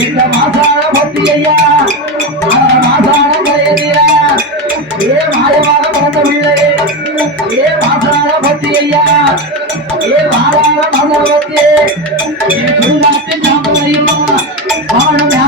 இந்த மாசான பத்தி ஐயா அந்த மாசான கலையதீரா ஏ மாயமாக பிறந்த பிள்ளை ஏ மாசான பத்தி ஐயா ஏ மாறான மதவத்தி ஏ திருநாட்டு சாம்பலையுமா வாழும்